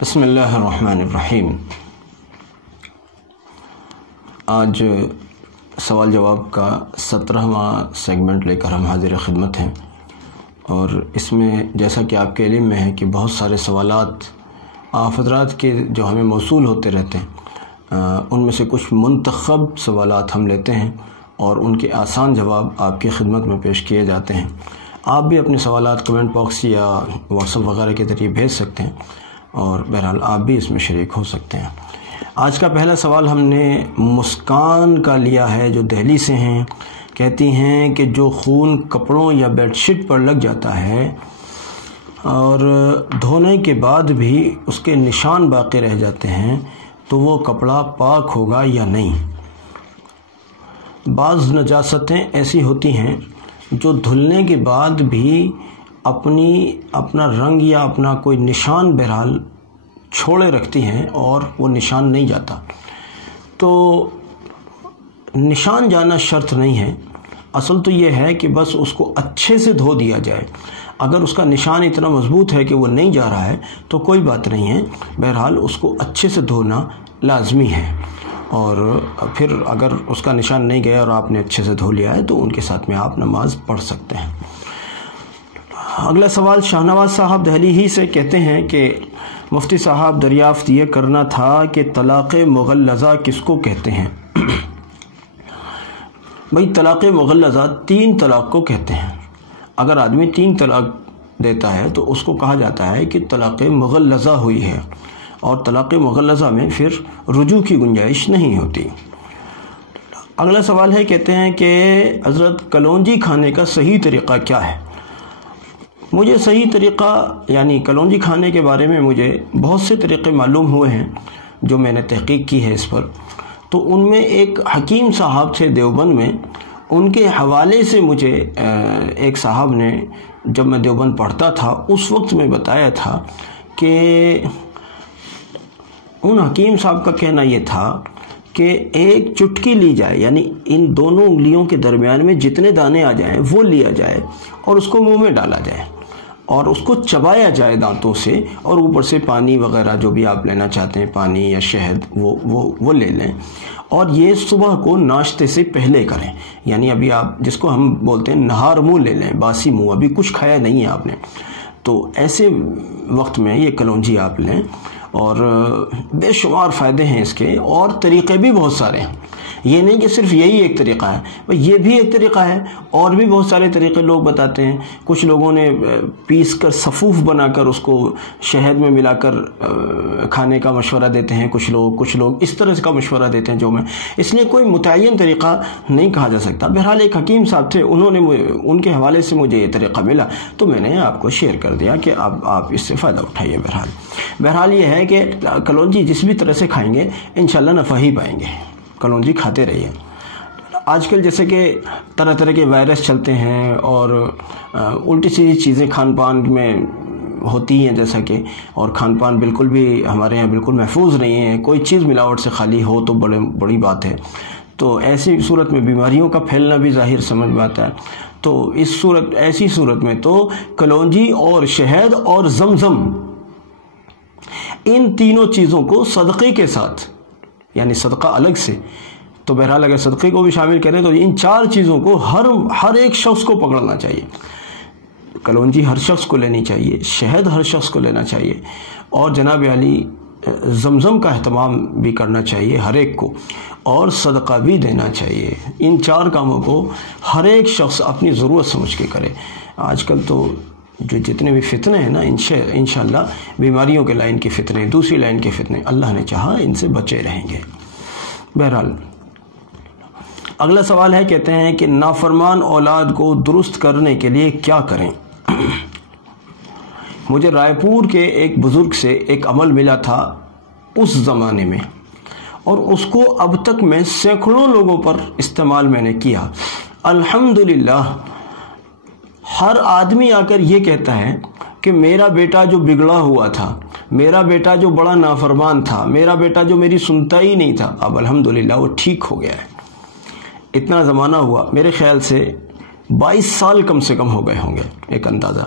بسم اللہ الرحمن الرحیم۔ آج سوال جواب کا 17واں سیگمنٹ لے کر ہم حاضر خدمت ہیں، اور اس میں جیسا کہ آپ کے علم میں ہے کہ بہت سارے سوالات آپ حضرات کے جو ہمیں موصول ہوتے رہتے ہیں، ان میں سے کچھ منتخب سوالات ہم لیتے ہیں اور ان کے آسان جواب آپ کی خدمت میں پیش کیے جاتے ہیں۔ آپ بھی اپنے سوالات کمنٹ باکس یا واٹس ایپ وغیرہ کے ذریعے بھیج سکتے ہیں، اور بہرحال آپ بھی اس میں شریک ہو سکتے ہیں۔ آج کا پہلا سوال ہم نے مسکان کا لیا ہے، جو دہلی سے ہیں۔ کہتی ہیں کہ جو خون کپڑوں یا بیڈ شیٹ پر لگ جاتا ہے اور دھونے کے بعد بھی اس کے نشان باقی رہ جاتے ہیں، تو وہ کپڑا پاک ہوگا یا نہیں؟ بعض نجاستیں ایسی ہوتی ہیں جو دھلنے کے بعد بھی اپنا رنگ یا اپنا کوئی نشان بہرحال چھوڑے رکھتی ہیں اور وہ نشان نہیں جاتا۔ تو نشان جانا شرط نہیں ہے، اصل تو یہ ہے کہ بس اس کو اچھے سے دھو دیا جائے۔ اگر اس کا نشان اتنا مضبوط ہے کہ وہ نہیں جا رہا ہے تو کوئی بات نہیں ہے، بہرحال اس کو اچھے سے دھونا لازمی ہے، اور پھر اگر اس کا نشان نہیں گیا اور آپ نے اچھے سے دھو لیا ہے تو ان کے ساتھ میں آپ نماز پڑھ سکتے ہیں۔ اگلا سوال شاہنواز صاحب دہلی ہی سے کہتے ہیں کہ مفتی صاحب دریافت یہ کرنا تھا کہ طلاق مغلظہ کس کو کہتے ہیں؟ بھئی طلاق مغلظہ 3 طلاق کو کہتے ہیں۔ اگر آدمی 3 طلاق دیتا ہے تو اس کو کہا جاتا ہے کہ طلاق مغلظہ ہوئی ہے، اور طلاق مغلظہ میں پھر رجوع کی گنجائش نہیں ہوتی۔ اگلا سوال ہے، کہتے ہیں کہ حضرت کلونجی کھانے کا صحیح طریقہ کیا ہے؟ مجھے صحیح طریقہ یعنی کلونجی کھانے کے بارے میں مجھے بہت سے طریقے معلوم ہوئے ہیں جو میں نے تحقیق کی ہے اس پر۔ تو ان میں ایک حکیم صاحب تھے دیوبند میں، ان کے حوالے سے مجھے ایک صاحب نے، جب میں دیوبند پڑھتا تھا اس وقت میں بتایا تھا کہ ان حکیم صاحب کا کہنا یہ تھا کہ ایک چٹکی لی جائے، یعنی ان دونوں انگلیوں کے درمیان میں جتنے دانے آ جائیں وہ لیا جائے اور اس کو منہ میں ڈالا جائے اور اس کو چبایا جائے دانتوں سے، اور اوپر سے پانی وغیرہ جو بھی آپ لینا چاہتے ہیں، پانی یا شہد وہ لے لیں، اور یہ صبح کو ناشتے سے پہلے کریں۔ یعنی ابھی آپ جس کو ہم بولتے ہیں نہار منہ لے لیں، باسی منہ، ابھی کچھ کھایا نہیں ہے آپ نے، تو ایسے وقت میں یہ کلونجی آپ لیں، اور بے شمار فائدے ہیں اس کے، اور طریقے بھی بہت سارے ہیں۔ یہ نہیں کہ صرف یہی ایک طریقہ ہے، یہ بھی ایک طریقہ ہے، اور بھی بہت سارے طریقے لوگ بتاتے ہیں۔ کچھ لوگوں نے پیس کر صفوف بنا کر اس کو شہد میں ملا کر کھانے کا مشورہ دیتے ہیں، کچھ لوگ اس طرح کا مشورہ دیتے ہیں، جو میں اس لیے کوئی متعین طریقہ نہیں کہا جا سکتا۔ بہرحال ایک حکیم صاحب تھے، ان کے حوالے سے مجھے یہ طریقہ ملا تو میں نے آپ کو شیئر کر دیا کہ آپ اس سے فائدہ اٹھائیے۔ بہرحال یہ ہے کہ کلونجی جس بھی طرح سے کھائیں گے انشاءاللہ نفع ہی پائیں گے، کلونجی کھاتے رہیے۔ آج کل جیسے کہ طرح طرح کے وائرس چلتے ہیں اور الٹی سیدھی چیزیں کھان پان میں ہوتی ہیں، جیسا کہ، اور کھان پان بالکل بھی ہمارے یہاں بالکل محفوظ نہیں ہے، کوئی چیز ملاوٹ سے خالی ہو تو بڑی بات ہے۔ تو ایسی صورت میں بیماریوں کا پھیلنا بھی ظاہر سمجھ میں آتا ہے۔ تو ایسی صورت میں تو کلونجی اور شہد اور زمزم، ان تینوں چیزوں کو صدقے کے ساتھ، یعنی صدقہ الگ سے، تو بہرحال اگر صدقے کو بھی شامل کریں تو ان 4 چیزوں کو ہر ایک شخص کو پکڑنا چاہیے۔ کلونجی ہر شخص کو لینی چاہیے، شہد ہر شخص کو لینا چاہیے، اور جناب علی زمزم کا اہتمام بھی کرنا چاہیے ہر ایک کو، اور صدقہ بھی دینا چاہیے۔ ان 4 کاموں کو ہر ایک شخص اپنی ضرورت سمجھ کے کرے۔ آج کل تو جو جتنے بھی فتنے ہیں نا، انشاءاللہ بیماریوں کے لائن کے فتنے، دوسری لائن کے فتنے، اللہ نے چاہا ان سے بچے رہیں گے۔ بہرحال اگلا سوال ہے، کہتے ہیں کہ نافرمان اولاد کو درست کرنے کے لیے کیا کریں؟ مجھے رائے پور کے ایک بزرگ سے ایک عمل ملا تھا اس زمانے میں، اور اس کو اب تک میں سینکڑوں لوگوں پر استعمال میں نے کیا۔ الحمدللہ ہر آدمی آ کر یہ کہتا ہے کہ میرا بیٹا جو بگڑا ہوا تھا، میرا بیٹا جو بڑا نافرمان تھا، میرا بیٹا جو میری سنتا ہی نہیں تھا، اب الحمدللہ وہ ٹھیک ہو گیا ہے۔ اتنا زمانہ ہوا، میرے خیال سے 22 سال کم سے کم ہو گئے ہوں گے، ایک اندازہ۔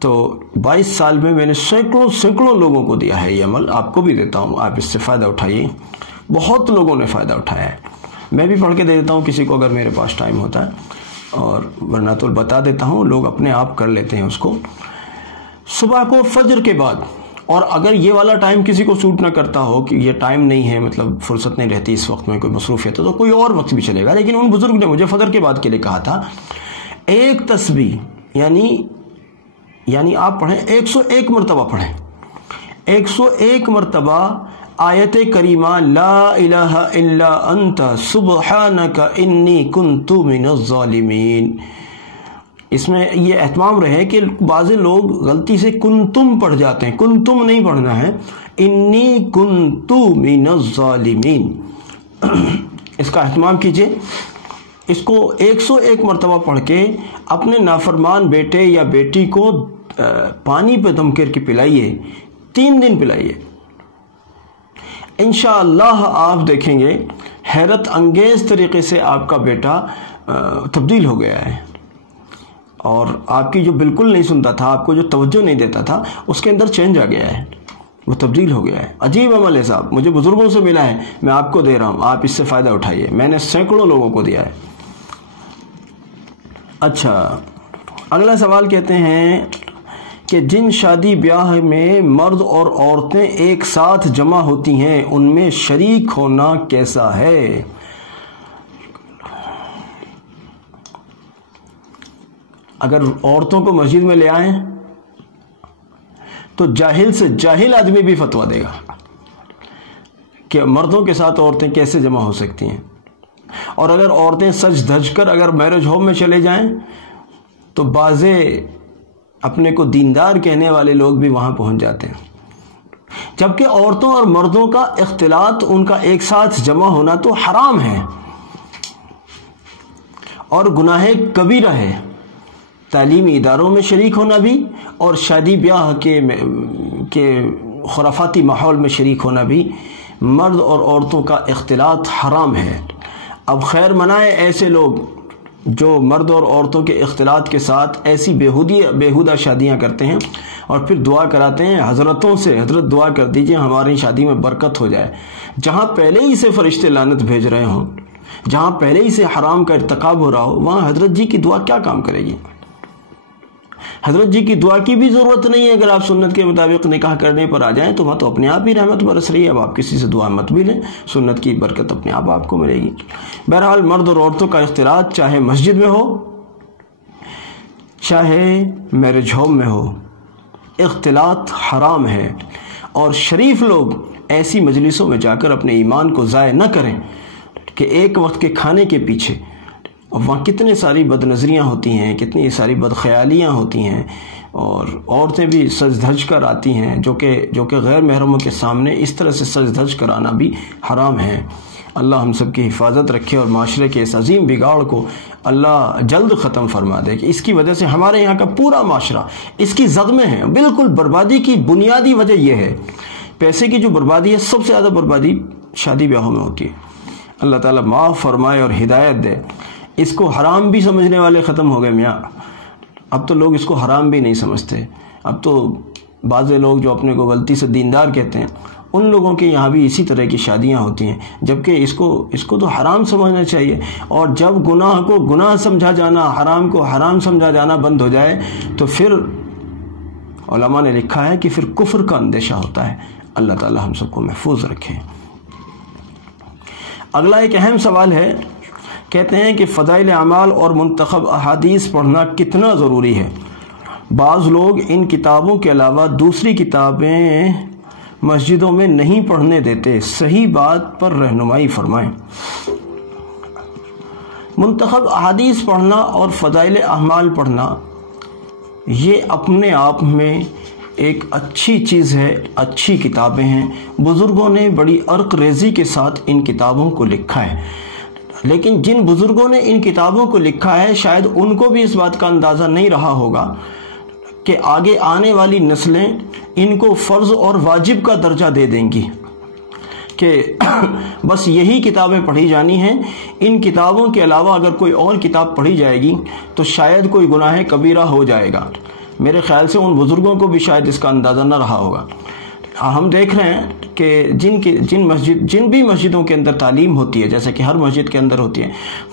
تو 22 سال میں میں نے سینکڑوں لوگوں کو دیا ہے یہ عمل. آپ کو بھی دیتا ہوں, آپ اس سے فائدہ اٹھائیے. بہت لوگوں نے فائدہ اٹھایا ہے. میں بھی پڑھ کے دے دیتا ہوں کسی کو اگر میرے پاس ٹائم ہوتا ہے, اور ورنہ تو بتا دیتا ہوں, لوگ اپنے آپ کر لیتے ہیں اس کو. صبح کو فجر کے بعد, اور اگر یہ والا ٹائم کسی کو سوٹ نہ کرتا ہو کہ یہ ٹائم نہیں ہے, مطلب فرصت نہیں رہتی اس وقت میں, کوئی مصروفیت ہے, تو کوئی اور وقت بھی چلے گا. لیکن ان بزرگ نے مجھے فجر کے بعد کے لیے کہا تھا ایک تسبیح یعنی آپ پڑھیں 101 مرتبہ پڑھیں, 101 مرتبہ آیت کریمہ لا الہ الا انت سبحانک انی کنت من الظالمین. اس میں یہ اہتمام رہے کہ بعض لوگ غلطی سے کنتم پڑھ جاتے ہیں, کنتم نہیں پڑھنا ہے, انی کنت من الظالمین. اس کا اہتمام کیجئے. اس کو 101 مرتبہ پڑھ کے اپنے نافرمان بیٹے یا بیٹی کو پانی پہ دم کر کے پلائیے, 3 دن پلائیے. انشاءاللہ آپ دیکھیں گے حیرت انگیز طریقے سے آپ کا بیٹا تبدیل ہو گیا ہے, اور آپ کی جو بالکل نہیں سنتا تھا, آپ کو جو توجہ نہیں دیتا تھا, اس کے اندر چینج آ گیا ہے, وہ تبدیل ہو گیا ہے. عجیب عمل ہے صاحب, مجھے بزرگوں سے ملا ہے, میں آپ کو دے رہا ہوں, آپ اس سے فائدہ اٹھائیے. میں نے سینکڑوں لوگوں کو دیا ہے. اچھا, اگلا سوال کہتے ہیں کہ جن شادی بیاہ میں مرد اور عورتیں ایک ساتھ جمع ہوتی ہیں ان میں شریک ہونا کیسا ہے؟ اگر عورتوں کو مسجد میں لے آئیں تو جاہل سے جاہل آدمی بھی فتویٰ دے گا کہ مردوں کے ساتھ عورتیں کیسے جمع ہو سکتی ہیں. اور اگر عورتیں سج دھج کر اگر میرج ہوم میں چلے جائیں تو بعضے اپنے کو دیندار کہنے والے لوگ بھی وہاں پہنچ جاتے ہیں. جبکہ عورتوں اور مردوں کا اختلاط, ان کا ایک ساتھ جمع ہونا تو حرام ہے اور گناہ کبیرہ ہے. تعلیمی اداروں میں شریک ہونا بھی اور شادی بیاہ کے خرافاتی ماحول میں شریک ہونا بھی, مرد اور عورتوں کا اختلاط حرام ہے. اب خیر منائے ایسے لوگ جو مرد اور عورتوں کے اختلاط کے ساتھ ایسی بیہودہ شادیاں کرتے ہیں اور پھر دعا کراتے ہیں حضرتوں سے, حضرت دعا کر دیجئے ہماری شادی میں برکت ہو جائے. جہاں پہلے ہی سے فرشتے لعنت بھیج رہے ہوں, جہاں پہلے ہی سے حرام کا ارتکاب ہو رہا ہو, وہاں حضرت جی کی دعا کیا کام کرے گی؟ حضرت جی کی دعا کی بھی ضرورت نہیں ہے. اگر آپ سنت کے مطابق نکاح کرنے پر آ جائیں تو وہاں تو اپنے آپ ہی رحمت برس رہی ہے. اب آپ کسی سے دعا مت بھی لیں, سنت کی برکت اپنے آپ کو ملے گی. بہرحال مرد اور عورتوں کا اختلاط چاہے مسجد میں ہو چاہے میرج ہوم میں ہو, اختلاط حرام ہے. اور شریف لوگ ایسی مجلسوں میں جا کر اپنے ایمان کو ضائع نہ کریں کہ ایک وقت کے کھانے کے پیچھے, اور وہاں کتنے ساری بد نظریاں ہوتی ہیں, کتنی ساری بد خیالیاں ہوتی ہیں, اور عورتیں بھی سج دھج کر آتی ہیں جو کہ غیر محرموں کے سامنے اس طرح سے سج دھج کر آنا بھی حرام ہے. اللہ ہم سب کی حفاظت رکھے اور معاشرے کے اس عظیم بگاڑ کو اللہ جلد ختم فرما دے کہ اس کی وجہ سے ہمارے یہاں کا پورا معاشرہ اس کی زد میں ہے. بالکل بربادی کی بنیادی وجہ یہ ہے, پیسے کی جو بربادی ہے, سب سے زیادہ بربادی شادی بیاہوں میں ہوتی ہے. اللہ تعالیٰ معاف فرمائے اور ہدایت دے. اس کو حرام بھی سمجھنے والے ختم ہو گئے میاں. اب تو لوگ اس کو حرام بھی نہیں سمجھتے. اب تو بعض لوگ جو اپنے کو غلطی سے دیندار کہتے ہیں, ان لوگوں کے یہاں بھی اسی طرح کی شادیاں ہوتی ہیں, جبکہ اس کو تو حرام سمجھنا چاہیے. اور جب گناہ کو گناہ سمجھا جانا, حرام کو حرام سمجھا جانا بند ہو جائے تو پھر علماء نے لکھا ہے کہ پھر کفر کا اندیشہ ہوتا ہے. اللہ تعالی ہم سب کو محفوظ رکھے. اگلا ایک اہم سوال ہے, کہتے ہیں کہ فضائل اعمال اور منتخب احادیث پڑھنا کتنا ضروری ہے؟ بعض لوگ ان کتابوں کے علاوہ دوسری کتابیں مسجدوں میں نہیں پڑھنے دیتے, صحیح بات پر رہنمائی فرمائیں. منتخب احادیث پڑھنا اور فضائل اعمال پڑھنا یہ اپنے آپ میں ایک اچھی چیز ہے, اچھی کتابیں ہیں. بزرگوں نے بڑی عرق ریزی کے ساتھ ان کتابوں کو لکھا ہے, لیکن جن بزرگوں نے ان کتابوں کو لکھا ہے شاید ان کو بھی اس بات کا اندازہ نہیں رہا ہوگا کہ آگے آنے والی نسلیں ان کو فرض اور واجب کا درجہ دے دیں گی کہ بس یہی کتابیں پڑھی جانی ہیں. ان کتابوں کے علاوہ اگر کوئی اور کتاب پڑھی جائے گی تو شاید کوئی گناہ کبیرہ ہو جائے گا. میرے خیال سے ان بزرگوں کو بھی شاید اس کا اندازہ نہ رہا ہوگا۔ ہم دیکھ رہے ہیں کہ جن بھی مسجدوں کے اندر تعلیم ہوتی ہے، جیسے کہ ہر مسجد کے اندر ہوتی ہے،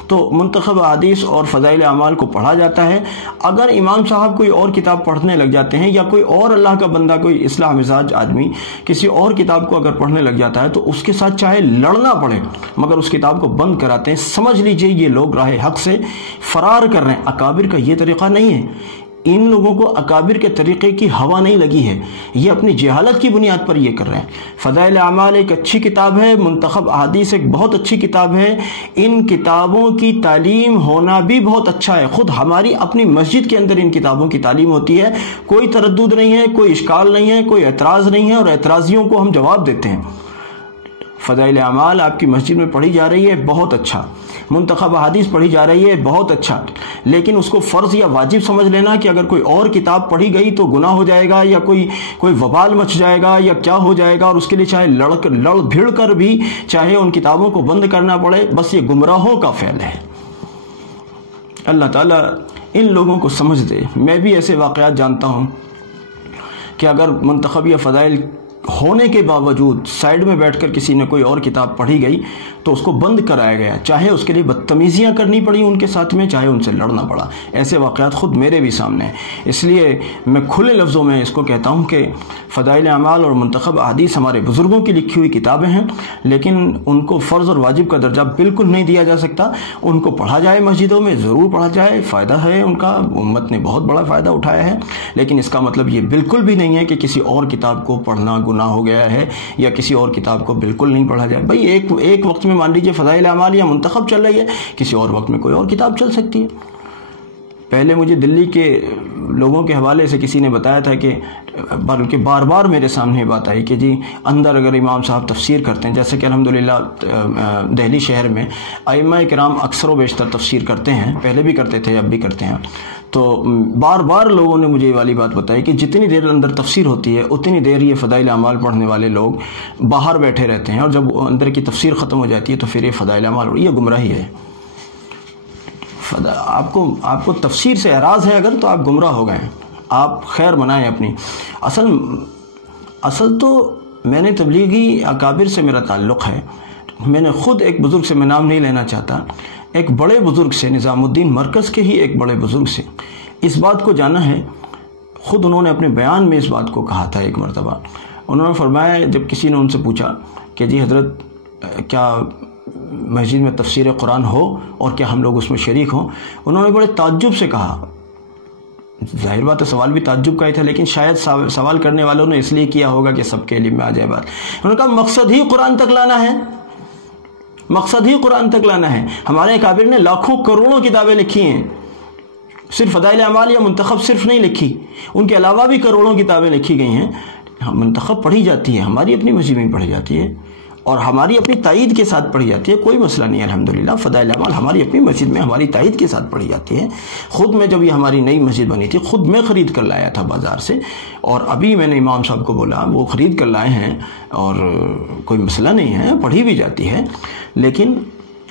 تو منتخب احادیث اور فضائل اعمال کو پڑھا جاتا ہے۔ اگر امام صاحب کوئی اور کتاب پڑھنے لگ جاتے ہیں، یا کوئی اور اللہ کا بندہ، کوئی اصلاح مزاج آدمی کسی اور کتاب کو اگر پڑھنے لگ جاتا ہے، تو اس کے ساتھ چاہے لڑنا پڑے مگر اس کتاب کو بند کراتے ہیں۔ سمجھ لیجئے یہ لوگ راہ حق سے فرار کر رہے ہیں۔ اکابر کا یہ طریقہ نہیں ہے، ان لوگوں کو اکابر کے طریقے کی ہوا نہیں لگی ہے، یہ اپنی جہالت کی بنیاد پر یہ کر رہے ہیں۔ فضائل اعمال ایک اچھی کتاب ہے، منتخب احادیث ایک بہت اچھی کتاب ہے، ان کتابوں کی تعلیم ہونا بھی بہت اچھا ہے۔ خود ہماری اپنی مسجد کے اندر ان کتابوں کی تعلیم ہوتی ہے، کوئی تردد نہیں ہے، کوئی اشکال نہیں ہے، کوئی اعتراض نہیں ہے، اور اعتراضیوں کو ہم جواب دیتے ہیں۔ فضائل اعمال آپ کی مسجد میں پڑھی جا رہی ہے، بہت اچھا۔ منتخب احادیث پڑھی جا رہی ہے، بہت اچھا، لیکن اس کو فرض یا واجب سمجھ لینا کہ اگر کوئی اور کتاب پڑھی گئی تو گناہ ہو جائے گا، یا کوئی وبال مچ جائے گا، یا کیا ہو جائے گا، اور اس کے لیے چاہے لڑ بھیڑ کر بھی چاہے ان کتابوں کو بند کرنا پڑے، بس یہ گمراہوں کا فعل ہے۔ اللہ تعالیٰ ان لوگوں کو سمجھ دے۔ میں بھی ایسے واقعات جانتا ہوں کہ اگر منتخب یا فضائل ہونے کے باوجود سائیڈ میں بیٹھ کر کسی نے کوئی اور کتاب پڑھی گئی تو اس کو بند کرایا گیا، چاہے اس کے لیے بدتمیزیاں کرنی پڑی ان کے ساتھ میں، چاہے ان سے لڑنا پڑا۔ ایسے واقعات خود میرے بھی سامنے ہیں۔ اس لیے میں کھلے لفظوں میں اس کو کہتا ہوں کہ فضائل اعمال اور منتخب احادیث ہمارے بزرگوں کی لکھی ہوئی کتابیں ہیں، لیکن ان کو فرض اور واجب کا درجہ بالکل نہیں دیا جا سکتا۔ ان کو پڑھا جائے، مسجدوں میں ضرور پڑھا جائے، فائدہ ہے ان کا، امت نے بہت بڑا فائدہ اٹھایا ہے، لیکن اس کا مطلب یہ بالکل بھی نہیں ہے کہ کسی اور کتاب کو پڑھنا گناہ ہو گیا ہے، یا کسی اور کتاب کو بالکل نہیں پڑھا جائے۔ بھئی ایک وقت میں مان لیجیے فضائل اعمال یا منتخب چل رہی ہے، کسی اور وقت میں کوئی اور کتاب چل سکتی ہے۔ پہلے مجھے دلی کے لوگوں کے حوالے سے کسی نے بتایا تھا کہ بلکہ بار بار میرے سامنے بات آئی کہ جی اندر اگر امام صاحب تفسیر کرتے ہیں، جیسے کہ الحمدللہ دہلی شہر میں ائمہ کرام اکثر و بیشتر تفسیر کرتے ہیں، پہلے بھی کرتے تھے، اب بھی کرتے ہیں، تو بار بار لوگوں نے مجھے یہ والی بات بتائی کہ جتنی دیر اندر تفسیر ہوتی ہے اتنی دیر یہ فضائل اعمال پڑھنے والے لوگ باہر بیٹھے رہتے ہیں، اور جب اندر کی تفسیر ختم ہو جاتی ہے تو پھر یہ فضائل اعمال، یہ گمراہی ہے۔ آپ کو تفسیر سے اعراض ہے اگر، تو آپ گمراہ ہو گئے ہیں، آپ خیر منائیں اپنی۔ اصل تو میں نے تبلیغی اکابر سے میرا تعلق ہے۔ میں نے خود ایک بزرگ سے، میں نام نہیں لینا چاہتا، ایک بڑے بزرگ سے، نظام الدین مرکز کے ہی ایک بڑے بزرگ سے اس بات کو جانا ہے۔ خود انہوں نے اپنے بیان میں اس بات کو کہا تھا ایک مرتبہ۔ انہوں نے فرمایا، جب کسی نے ان سے پوچھا کہ جی حضرت کیا مسجد میں تفسیر قرآن ہو اور کیا ہم لوگ اس میں شریک ہوں، انہوں نے بڑے تعجب سے کہا، ظاہر بات ہے سوال بھی تعجب کا ہی تھا، لیکن شاید سوال کرنے والوں نے اس لیے کیا ہوگا کہ سب کے علم میں آ جائے بات۔ انہوں نے کہا مقصد ہی قرآن تک لانا ہے، مقصد ہی قرآن تک لانا ہے۔ ہمارے اکابر نے لاکھوں کروڑوں کتابیں لکھی ہیں، صرف فضائل اعمال یا منتخب صرف نہیں لکھی، ان کے علاوہ بھی کروڑوں کتابیں لکھی گئی ہیں۔ منتخب پڑھی جاتی ہے، ہماری اپنی مسجد میں پڑھی جاتی ہے، اور ہماری اپنی تائید کے ساتھ پڑھی جاتی ہے، کوئی مسئلہ نہیں ہے الحمدللہ۔ فضائل اعمال ہماری اپنی مسجد میں ہماری تائید کے ساتھ پڑھی جاتی ہے۔ خود میں جب یہ ہماری نئی مسجد بنی تھی، خود میں خرید کر لایا تھا بازار سے، اور ابھی میں نے امام صاحب کو بولا، وہ خرید کر لائے ہیں، اور کوئی مسئلہ نہیں ہے، پڑھی بھی جاتی ہے، لیکن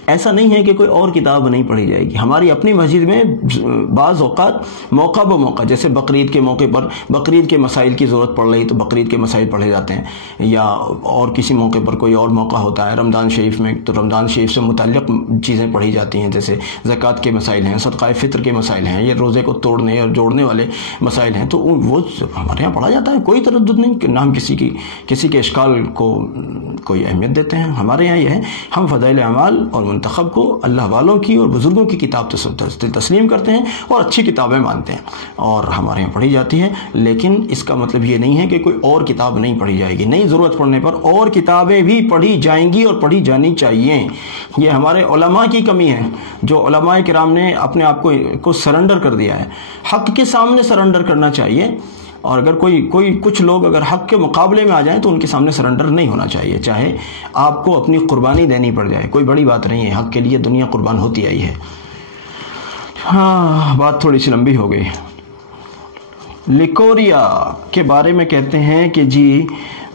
ایسا نہیں ہے کہ کوئی اور کتاب نہیں پڑھی جائے گی۔ ہماری اپنی مسجد میں بعض اوقات موقع بموقع، جیسے بقرعید کے موقع پر بقرعید کے مسائل کی ضرورت پڑ رہی تو بقرعید کے مسائل پڑھے جاتے ہیں، یا اور کسی موقع پر کوئی اور موقع ہوتا ہے رمضان شریف میں، تو رمضان شریف سے متعلق چیزیں پڑھی جاتی ہیں، جیسے زکوٰۃ کے مسائل ہیں، صدقہ فطر کے مسائل ہیں، یا روزے کو توڑنے اور جوڑنے والے مسائل ہیں، تو وہ ہمارے یہاں پڑھا جاتا ہے، کوئی تردد نہیں کہ نہ ہم کسی کے اشکال کو کوئی اہمیت دیتے ہیں۔ ہمارے یہاں یہ ہے، ہم فضائل اعمال اور منتخب کو اللہ والوں کی اور بزرگوں کی کتاب تسلیم کرتے ہیں اور اچھی کتابیں مانتے ہیں، اور ہمارے یہاں پڑھی جاتی ہے، لیکن اس کا مطلب یہ نہیں ہے کہ کوئی اور کتاب نہیں پڑھی جائے گی۔ نہیں، ضرورت پڑنے پر اور کتابیں بھی پڑھی جائیں گی اور پڑھی جانی چاہیے۔ یہ ہمارے علماء کی کمی ہے، جو علماء کرام نے اپنے آپ کو سرنڈر کر دیا ہے۔ حق کے سامنے سرنڈر کرنا چاہیے، اور اگر کچھ لوگ اگر حق کے مقابلے میں آ جائیں تو ان کے سامنے سرنڈر نہیں ہونا چاہیے، چاہے آپ کو اپنی قربانی دینی پڑ جائے، کوئی بڑی بات نہیں ہے، حق کے لیے دنیا قربان ہوتی آئی ہے۔ ہاں، بات تھوڑی سی لمبی ہو گئی۔ لیکوریا کے بارے میں کہتے ہیں کہ جی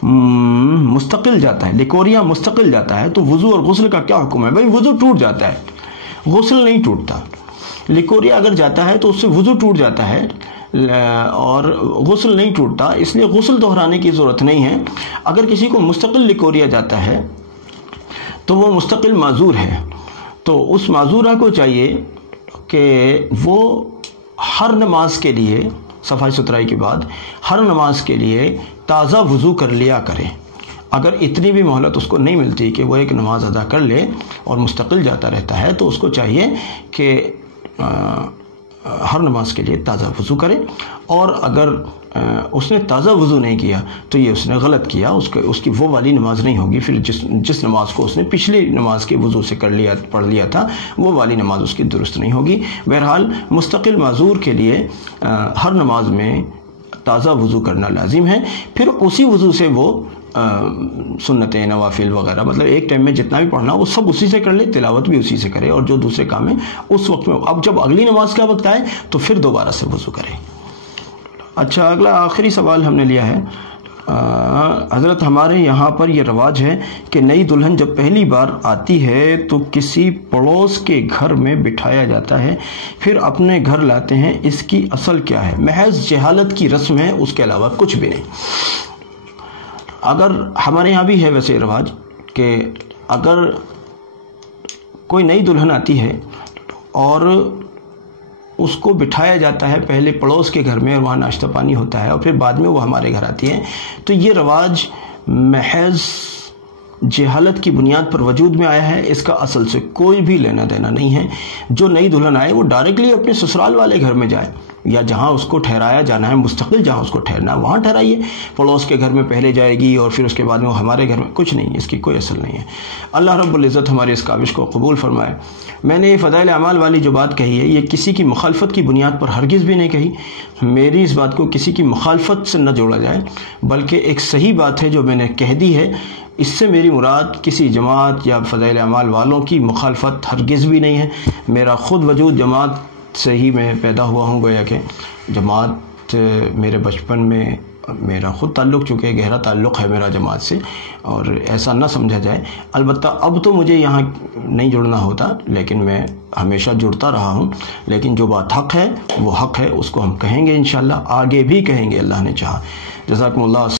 مستقل جاتا ہے، لیکوریا مستقل جاتا ہے، تو وضو اور غسل کا کیا حکم ہے؟ بھائی وضو ٹوٹ جاتا ہے، غسل نہیں ٹوٹتا۔ لکوریا اگر جاتا ہے تو اس سے وضو ٹوٹ جاتا ہے اور غسل نہیں ٹوٹتا، اس لیے غسل دہرانے کی ضرورت نہیں ہے۔ اگر کسی کو مستقل لکوریا جاتا ہے تو وہ مستقل معذور ہے، تو اس معذورہ کو چاہیے کہ وہ ہر نماز کے لیے، صفائی ستھرائی کے بعد ہر نماز کے لیے تازہ وضو کر لیا کرے۔ اگر اتنی بھی مہلت اس کو نہیں ملتی کہ وہ ایک نماز ادا کر لے اور مستقل جاتا رہتا ہے، تو اس کو چاہیے کہ ہر نماز کے لیے تازہ وضو کرے۔ اور اگر اس نے تازہ وضو نہیں کیا تو یہ اس نے غلط کیا، اس کی وہ والی نماز نہیں ہوگی، پھر جس نماز کو اس نے پچھلی نماز کے وضو سے پڑھ لیا تھا وہ والی نماز اس کی درست نہیں ہوگی۔ بہرحال مستقل معذور کے لیے ہر نماز میں تازہ وضو کرنا لازم ہے، پھر اسی وضو سے وہ سنتیں، نوافل وغیرہ، مطلب ایک ٹائم میں جتنا بھی پڑھنا وہ سب اسی سے کر لے، تلاوت بھی اسی سے کرے، اور جو دوسرے کام ہیں اس وقت میں، اب جب اگلی نماز کا وقت آئے تو پھر دوبارہ سے وضو کرے۔ اچھا، اگلا آخری سوال ہم نے لیا ہے، حضرت ہمارے یہاں پر یہ رواج ہے کہ نئی دلہن جب پہلی بار آتی ہے تو کسی پڑوس کے گھر میں بٹھایا جاتا ہے، پھر اپنے گھر لاتے ہیں، اس کی اصل کیا ہے؟ محض جہالت کی رسم ہے، اس کے علاوہ کچھ بھی نہیں۔ اگر ہمارے یہاں بھی ہے ویسے رواج کہ اگر کوئی نئی دلہن آتی ہے اور اس کو بٹھایا جاتا ہے پہلے پڑوس کے گھر میں، اور وہاں ناشتہ پانی ہوتا ہے، اور پھر بعد میں وہ ہمارے گھر آتی ہے، تو یہ رواج محض جہالت کی بنیاد پر وجود میں آیا ہے، اس کا اصل سے کوئی بھی لینا دینا نہیں ہے۔ جو نئی دلہن آئے وہ ڈائریکٹلی اپنے سسرال والے گھر میں جائے، یا جہاں اس کو ٹھہرایا جانا ہے، مستقل جہاں اس کو ٹھہرنا ہے وہاں ٹھہرائیے۔ پڑوس کے گھر میں پہلے جائے گی اور پھر اس کے بعد میں وہ ہمارے گھر میں، کچھ نہیں، اس کی کوئی اصل نہیں ہے۔ اللہ رب العزت ہماری اس کاوش کو قبول فرمائے۔ میں نے یہ فضائل اعمال والی جو بات کہی ہے، یہ کسی کی مخالفت کی بنیاد پر ہرگز بھی نہیں کہی۔ میری اس بات کو کسی کی مخالفت سے نہ جوڑا جائے، بلکہ ایک صحیح بات ہے جو میں نے کہہ دی ہے۔ اس سے میری مراد کسی جماعت یا فضائل اعمال والوں کی مخالفت ہرگز بھی نہیں ہے۔ میرا خود وجود جماعت سے ہی میں پیدا ہوا ہوں، گویا کہ جماعت میرے بچپن میں میرا خود تعلق، چونکہ گہرا تعلق ہے میرا جماعت سے، اور ایسا نہ سمجھا جائے۔ البتہ اب تو مجھے یہاں نہیں جڑنا ہوتا، لیکن میں ہمیشہ جڑتا رہا ہوں۔ لیکن جو بات حق ہے وہ حق ہے، اس کو ہم کہیں گے انشاءاللہ، آگے بھی کہیں گے اللہ نے چاہا۔ جزاکم اللہ۔